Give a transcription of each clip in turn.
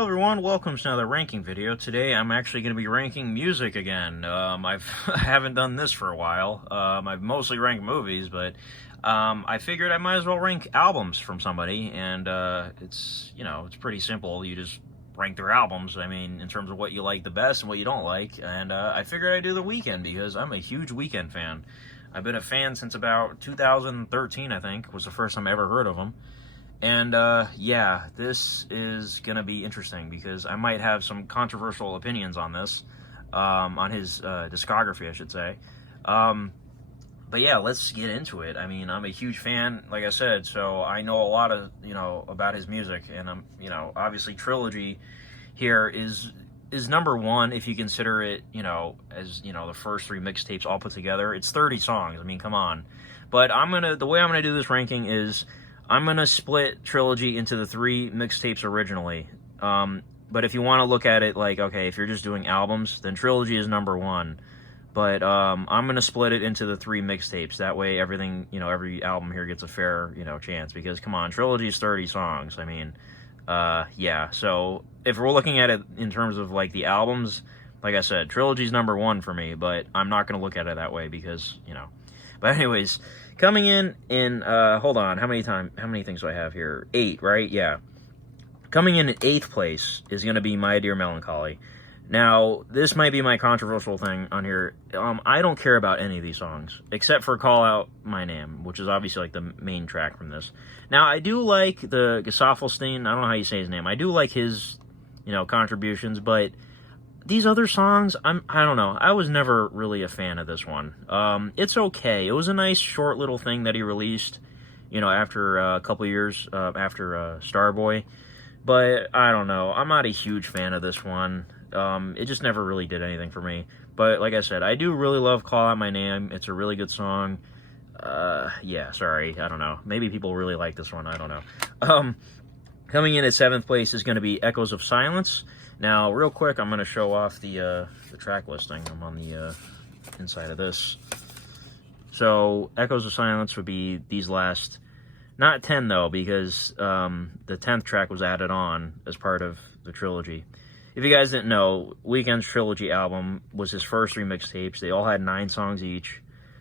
Hello everyone, welcome to another ranking video. Today I'm actually going to be ranking music again. I haven't done this for a while. I've mostly ranked movies, but I figured I might as well rank albums from somebody, and it's pretty simple. You just rank their albums, I mean, in terms of what you like the best and what you don't like, and I figured I'd do The Weeknd because I'm a huge Weeknd fan. I've been a fan since about 2013, I think, was the first time I ever heard of him. And, yeah, this is gonna be interesting because I might have some controversial opinions on this, on his, discography, I should say. But yeah, let's get into it. I mean, I'm a huge fan, like I said, so I know a lot of, about his music, and obviously Trilogy here is number one if you consider it, as, the first three mixtapes all put together. It's 30 songs, I mean, come on. But the way I'm gonna do this ranking is, I'm going to split Trilogy into the three mixtapes originally. But if you want to look at it like, okay, if you're just doing albums, then Trilogy is number one. But I'm going to split it into the three mixtapes. That way everything, every album here gets a fair, chance. Because, come on, Trilogy is 30 songs. I mean, yeah. So if we're looking at it in terms of, like, the albums, like I said, Trilogy's number one for me. But I'm not going to look at it that way because, But anyways, coming in, hold on, how many things do I have here? 8, right? Yeah. Coming in at 8th place is going to be My Dear Melancholy. Now, this might be my controversial thing on here. I don't care about any of these songs, except for Call Out My Name, which is obviously, like, the main track from this. Now, I do like the Gesaffelstein, I don't know how you say his name, I do like his, contributions, but these other songs, I don't know. I was never really a fan of this one. It's okay. It was a nice short little thing that he released, after a couple years after Starboy. But I don't know. I'm not a huge fan of this one. It just never really did anything for me. But like I said, I do really love Call Out My Name. It's a really good song. Yeah, sorry. I don't know. Maybe people really like this one. I don't know. Coming in at 7th place is going to be Echoes of Silence. Now, real quick, I'm going to show off the track listing. I'm on the inside of this. So, Echoes of Silence would be these last, not 10 though, because the 10th track was added on as part of the trilogy. If you guys didn't know, Weeknd's Trilogy album was his first 3 mixtapes. They all had 9 songs each,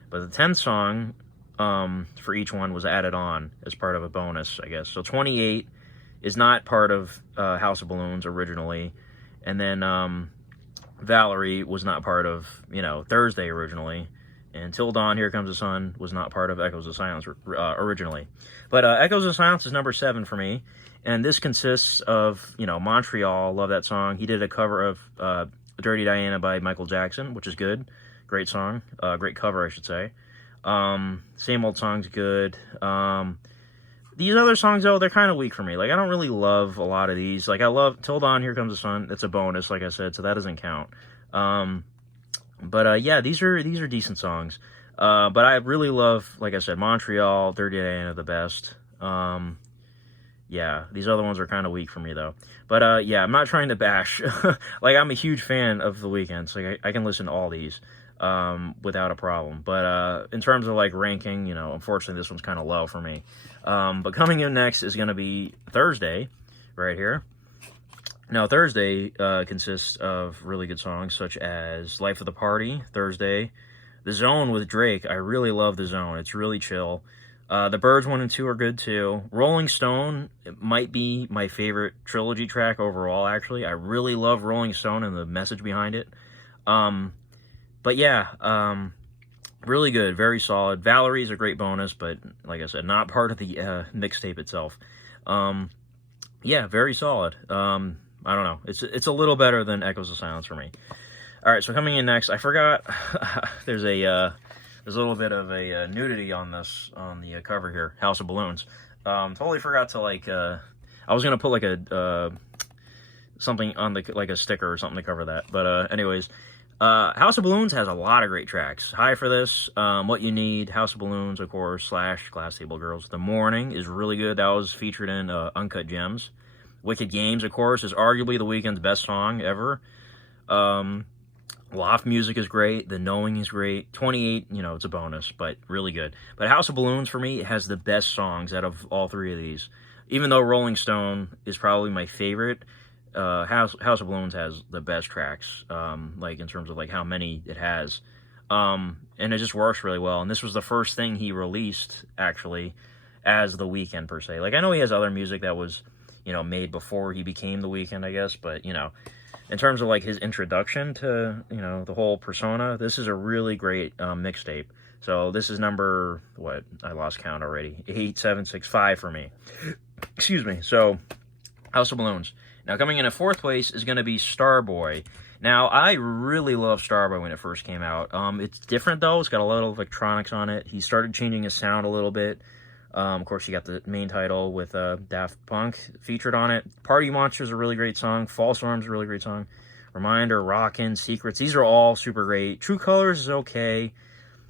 but the 10th song for each one was added on as part of a bonus, I guess. So, 28 is not part of House of Balloons originally. And then Valerie was not part of, Thursday originally. And Till Dawn, Here Comes the Sun was not part of Echoes of Silence originally. But Echoes of Silence is number 7 for me. And this consists of, Montreal, love that song. He did a cover of Dirty Diana by Michael Jackson, which is good. Great song. Great cover, I should say. Same Old Song's good. These other songs, though, they're kind of weak for me. Like, I don't really love a lot of these. Like, I love Till Dawn, Here Comes the Sun. It's a bonus, like I said, so that doesn't count. But yeah, these are decent songs. But I really love, like I said, Montreal, Dirty Diana, the best. Yeah, these other ones are kind of weak for me, though. But yeah, I'm not trying to bash. Like, I'm a huge fan of The Weeknd, so I can listen to all these without a problem. But in terms of, like, ranking, unfortunately, this one's kind of low for me. But coming in next is going to be Thursday, right here. Now, Thursday consists of really good songs, such as Life of the Party, Thursday. The Zone with Drake, I really love The Zone. It's really chill. The Birds 1 and 2 are good, too. Rolling Stone, it might be my favorite Trilogy track overall, actually. I really love Rolling Stone and the message behind it. But yeah, really good, very solid. Valerie's a great bonus, but like I said, not part of the mixtape itself. Yeah, very solid. I don't know. It's a little better than Echoes of Silence for me. All right, so coming in next, I forgot there's a little bit of a nudity on the cover here, House of Balloons. Totally forgot to I was gonna put like a something on like a sticker or something to cover that, but anyways. House of Balloons has a lot of great tracks. High for This, What You Need, House of Balloons, of course, / Glass Table Girls. The Morning is really good. That was featured in Uncut Gems. Wicked Games, of course, is arguably The Weeknd's best song ever. Loft Music is great. The Knowing is great. 28, it's a bonus, but really good. But House of Balloons, for me, has the best songs out of all 3 of these. Even though Rolling Stone is probably my favorite, House of Balloons has the best tracks, like in terms of like how many it has, and it just works really well. And this was the first thing he released actually as The Weeknd per se. Like I know he has other music that was, made before he became The Weeknd, I guess, but in terms of like his introduction to the whole persona, this is a really great mixtape. So this is number, what, I lost count already, 8765 for me. Excuse me. So House of Balloons. Now coming in at fourth place is going to be Starboy. Now I really loved Starboy when it first came out. It's different though. It's got a lot of electronics on it. He started changing his sound a little bit. Of course, you got the main title with Daft Punk featured on it. Party Monster is a really great song. False Alarm is a really great song. Reminder, Rockin', Secrets. These are all super great. True Colors is okay.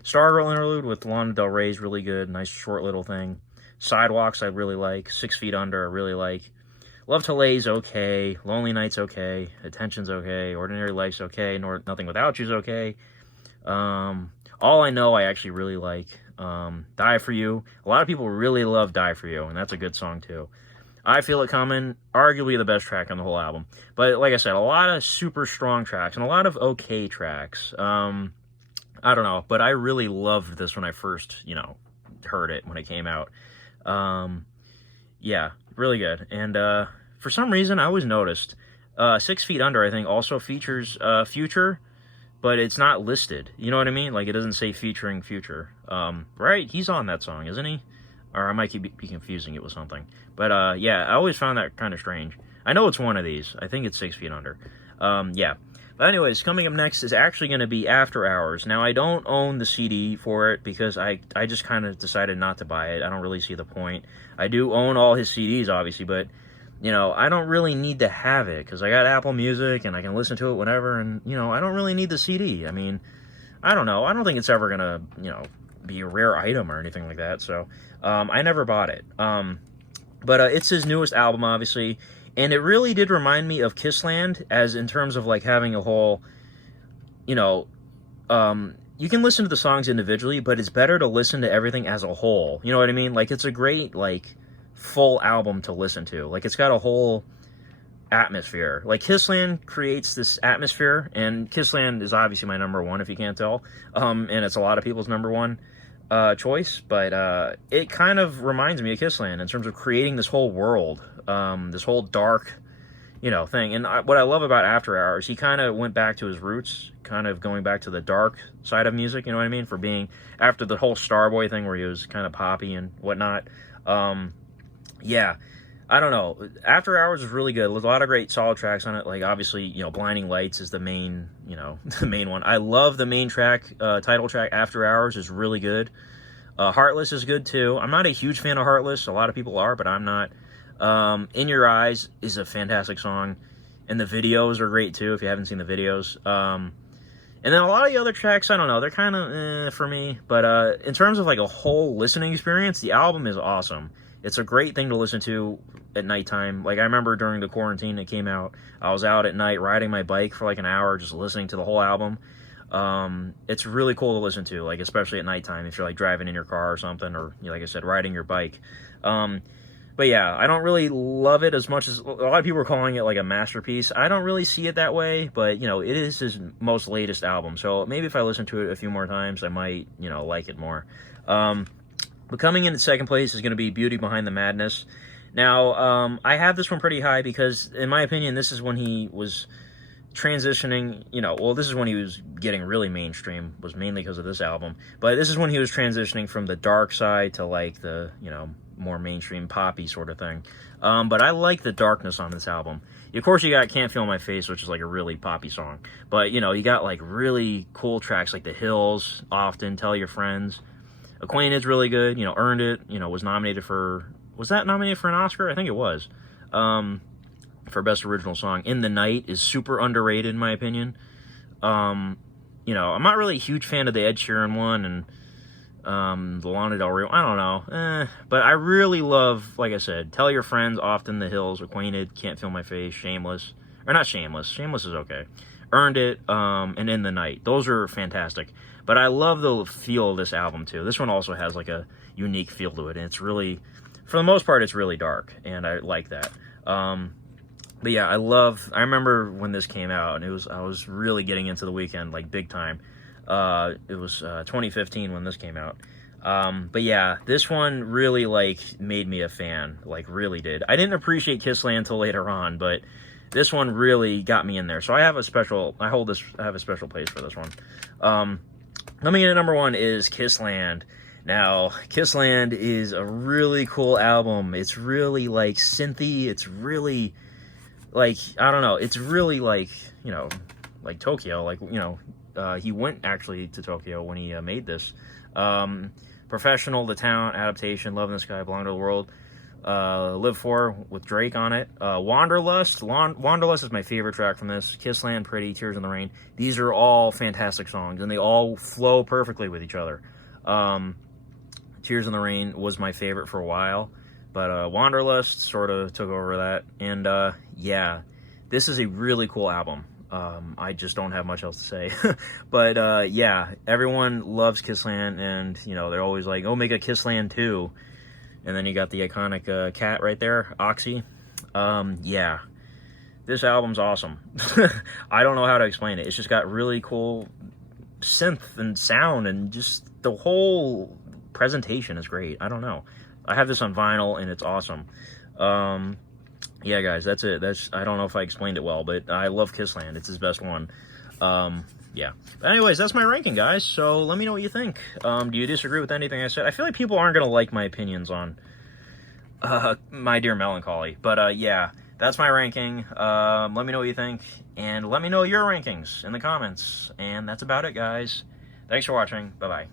Stargirl Interlude with Lana Del Rey is really good. Nice short little thing. Sidewalks I really like. 6 Feet Under I really like. Love to Lay's okay. Lonely Night's okay. Attention's okay. Ordinary Life's okay. Nothing Without You's okay. All I Know I actually really like. Die For You. A lot of people really love Die For You, and that's a good song too. I Feel It Coming, arguably the best track on the whole album. But like I said, a lot of super strong tracks and a lot of okay tracks. I don't know, but I really loved this when I first, heard it when it came out. Yeah, really good. And for some reason, I always noticed 6 Feet Under, I think, also features Future, but it's not listed. You know what I mean? Like, it doesn't say featuring Future. Right? He's on that song, isn't he? Or I might be confusing it with something. But, yeah, I always found that kind of strange. I know it's one of these. I think it's 6 Feet Under. Yeah. But anyways, coming up next is actually going to be After Hours. Now, I don't own the CD for it because I just kind of decided not to buy it. I don't really see the point. I do own all his CDs, obviously, but, I don't really need to have it because I got Apple Music and I can listen to it whenever, and, I don't really need the CD. I mean, I don't know. I don't think it's ever going to, be a rare item or anything like that, so I never bought it. But it's his newest album, obviously. And it really did remind me of Kissland, as in terms of, like, having a whole, you can listen to the songs individually, but it's better to listen to everything as a whole. You know what I mean? Like, it's a great, like, full album to listen to. Like, it's got a whole atmosphere. Like, Kissland creates this atmosphere, and Kissland is obviously my number one, if you can't tell. And it's a lot of people's number one choice, but it kind of reminds me of Kissland in terms of creating this whole world, this whole dark, thing. And what I love about After Hours, he kind of went back to his roots, kind of going back to the dark side of music, you know what I mean, for being, after the whole Starboy thing where he was kind of poppy and whatnot. Yeah, I don't know. After Hours is really good. There's a lot of great solid tracks on it. Like, obviously, Blinding Lights is the main, the main one. I love the main track, title track, After Hours is really good. Heartless is good, too. I'm not a huge fan of Heartless. A lot of people are, but I'm not. In Your Eyes is a fantastic song. And the videos are great, too, if you haven't seen the videos. And then a lot of the other tracks, I don't know, they're kind of for me. But in terms of, like, a whole listening experience, the album is awesome. It's a great thing to listen to at nighttime. Like, I remember during the quarantine it came out, I was out at night riding my bike for like an hour just listening to the whole album. It's really cool to listen to, like, especially at nighttime if you're like driving in your car or something, or like I said, riding your bike. But yeah, I don't really love it as much as a lot of people are calling it like a masterpiece. I don't really see it that way, but it is his most latest album. So maybe if I listen to it a few more times, I might, like it more. But coming in at second place is going to be Beauty Behind the Madness. Now, I have this one pretty high because, in my opinion, this is when he was transitioning, this is when he was getting really mainstream, was mainly because of this album. But this is when he was transitioning from the dark side to, like, the, more mainstream poppy sort of thing. But I like the darkness on this album. Of course, you got Can't Feel My Face, which is, like, a really poppy song. But, you got, like, really cool tracks like The Hills, Often, Tell Your Friends. Acquainted's really good, Earned It, was nominated for, was that nominated for an Oscar? I think it was, for Best Original Song. In the Night is super underrated, in my opinion. I'm not really a huge fan of the Ed Sheeran one, and the Lana Del Rey, I don't know, but I really love, like I said, Tell Your Friends, Often, The Hills, Acquainted, Can't Feel My Face, Shameless, or not Shameless is okay, Earned It, and In the Night. Those are fantastic. But I love the feel of this album, too. This one also has, like, a unique feel to it. And it's really, for the most part, it's really dark. And I like that. But yeah, I remember when this came out, and I was really getting into the Weeknd, like, big time. It was 2015 when this came out. But yeah, this one really, like, made me a fan, like, really did. I didn't appreciate Kissland until later on, but this one really got me in there. So I have a special place for this one. Coming in at number 1 is Kissland. Now, Kissland is a really cool album. It's really, like, synthy. It's really, like, I don't know. It's really, like, you know, like Tokyo. Like, you know, he went actually to Tokyo when he made this. Professional, The Town, Adaptation, Love in the Sky, Belong to the World, Live For with Drake on it. Wanderlust. Wanderlust is my favorite track from this. Kissland, Pretty, Tears in the Rain. These are all fantastic songs, and they all flow perfectly with each other. Tears in the Rain was my favorite for a while, but Wanderlust sort of took over that. And yeah, this is a really cool album. I just don't have much else to say. But yeah, everyone loves Kissland, and you know, they're always like, oh, make a Kissland 2. And then you got the iconic cat right there, Oxy. Yeah, this album's awesome. I don't know how to explain it. It's just got really cool synth and sound, and just the whole presentation is great. I don't know. I have this on vinyl, and it's awesome. Yeah, guys, that's it. I don't know if I explained it well, but I love Kissland. It's his best one. Yeah. But anyways, that's my ranking, guys. So let me know what you think. Do you disagree with anything I said? I feel like people aren't going to like my opinions on My Dear Melancholy. But yeah, that's my ranking. Let me know what you think. And let me know your rankings in the comments. And that's about it, guys. Thanks for watching. Bye-bye.